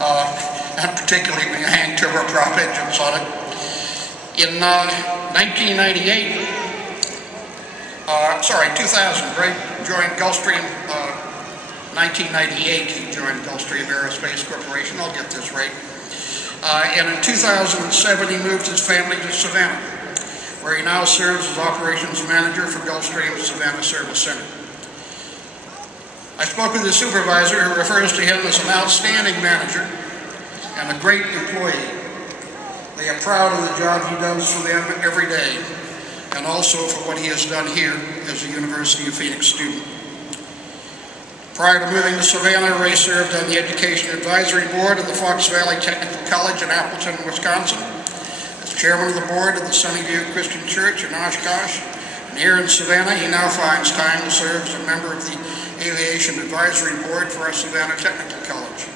and particularly when you hang turboprop engines on it. In 2000, Ray joined Gulfstream. 1998, he joined Gulfstream Aerospace Corporation. I'll get this right. And in 2007, he moved his family to Savannah, where he now serves as operations manager for Gulfstream's Savannah Service Center. I spoke with his supervisor, who refers to him as an outstanding manager and a great employee. They are proud of the job he does for them every day, and also for what he has done here as a University of Phoenix student. Prior to moving to Savannah, Ray served on the Education Advisory Board of the Fox Valley Technical College in Appleton, Wisconsin, as chairman of the board of the Sunnyview Christian Church in Oshkosh, and here in Savannah, he now finds time to serve as a member of the Aviation Advisory Board for our Savannah Technical College.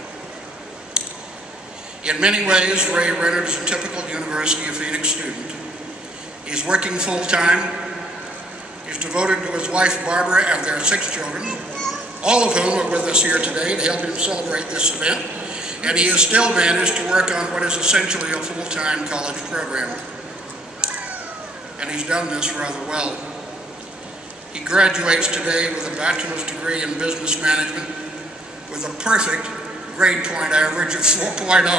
In many ways, Ray Rennert is a typical University of Phoenix student. He's working full-time. He's devoted to his wife, Barbara, and their 6 children, all of whom are with us here today to help him celebrate this event, and he has still managed to work on what is essentially a full-time college program. And he's done this rather well. He graduates today with a bachelor's degree in business management with a perfect grade point average of 4.0.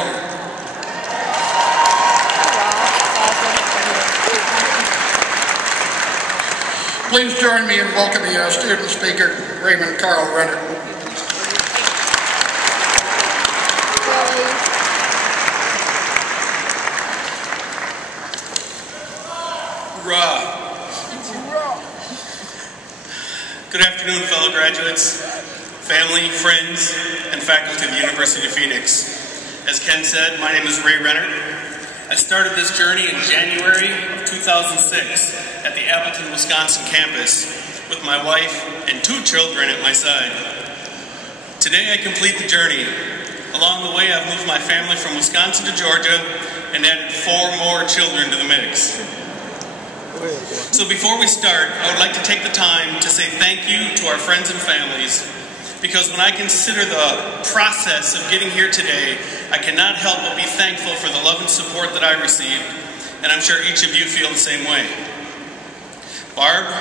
Please join me in welcoming our student speaker, Raymond Carl Rennert. Good afternoon, fellow graduates, family, friends, and faculty of the University of Phoenix. As Ken said, my name is Ray Rennert. I started this journey in January of 2006 at the Appleton, Wisconsin campus with my wife and 2 children at my side. Today I complete the journey. Along the way, I've moved my family from Wisconsin to Georgia and added 4 more children to the mix. So before we start, I would like to take the time to say thank you to our friends and families, because when I consider the process of getting here today, I cannot help but be thankful for the love and support that I received, and I'm sure each of you feel the same way. Barb,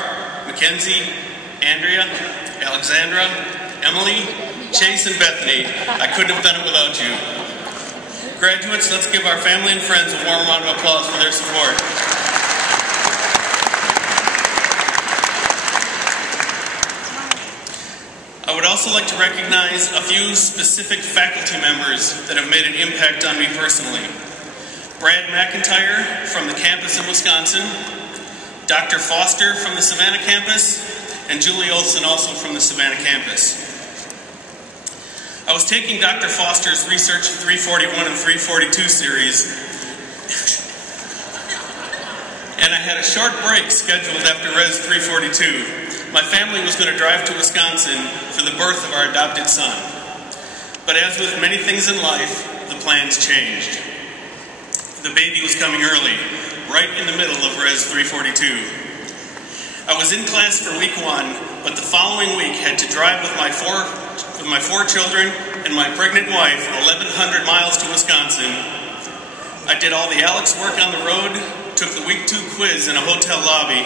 Mackenzie, Andrea, Alexandra, Emily, Chase, and Bethany, I couldn't have done it without you. Graduates, let's give our family and friends a warm round of applause for their support. I would also like to recognize a few specific faculty members that have made an impact on me personally. Brad McIntyre from the campus in Wisconsin, Dr. Foster from the Savannah campus, and Julie Olson also from the Savannah campus. I was taking Dr. Foster's Research 341 and 342 series, and I had a short break scheduled after Res 342. My family was going to drive to Wisconsin for the birth of our adopted son. But as with many things in life, the plans changed. The baby was coming early, right in the middle of Res 342. I was in class for week 1, but the following week had to drive with my four children and my pregnant wife 1,100 miles to Wisconsin. I did all the Alex work on the road, took the week 2 quiz in a hotel lobby,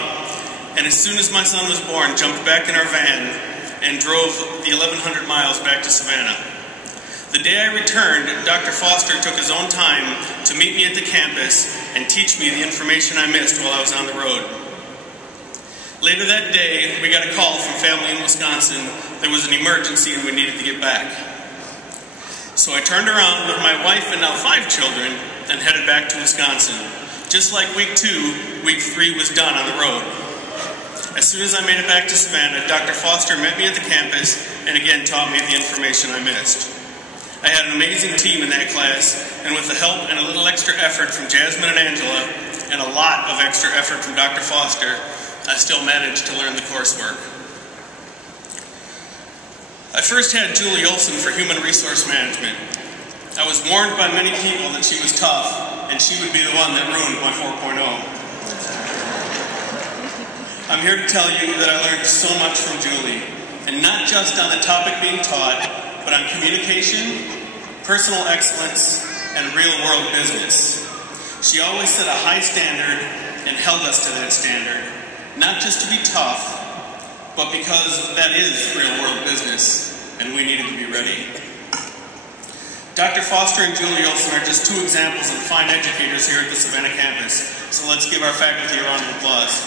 and as soon as my son was born, jumped back in our van and drove the 1,100 miles back to Savannah. The day I returned, Dr. Foster took his own time to meet me at the campus and teach me the information I missed while I was on the road. Later that day, we got a call from family in Wisconsin. There was an emergency and we needed to get back. So I turned around with my wife and now 5 children and headed back to Wisconsin. Just like week 2, week 3 was done on the road. As soon as I made it back to Savannah, Dr. Foster met me at the campus and again taught me the information I missed. I had an amazing team in that class, and with the help and a little extra effort from Jasmine and Angela, and a lot of extra effort from Dr. Foster, I still managed to learn the coursework. I first had Julie Olson for Human Resource Management. I was warned by many people that she was tough, and she would be the one that ruined my 4.0. I'm here to tell you that I learned so much from Julie, and not just on the topic being taught, but on communication, personal excellence, and real-world business. She always set a high standard and held us to that standard, not just to be tough, but because that is real-world business, and we needed to be ready. Dr. Foster and Julie Olson are just two examples of fine educators here at the Savannah campus, so let's give our faculty a round of applause.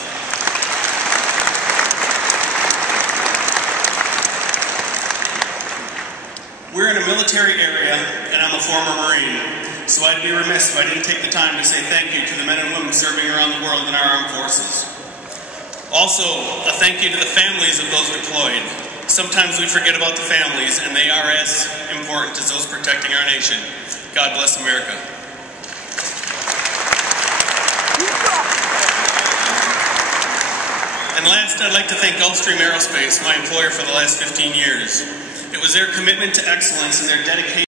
We're in a military area, and I'm a former Marine, so I'd be remiss if I didn't take the time to say thank you to the men and women serving around the world in our armed forces. Also, a thank you to the families of those deployed. Sometimes we forget about the families, and they are as important as those protecting our nation. God bless America. And last, I'd like to thank Gulfstream Aerospace, my employer for the last 15 years. It was their commitment to excellence and their dedication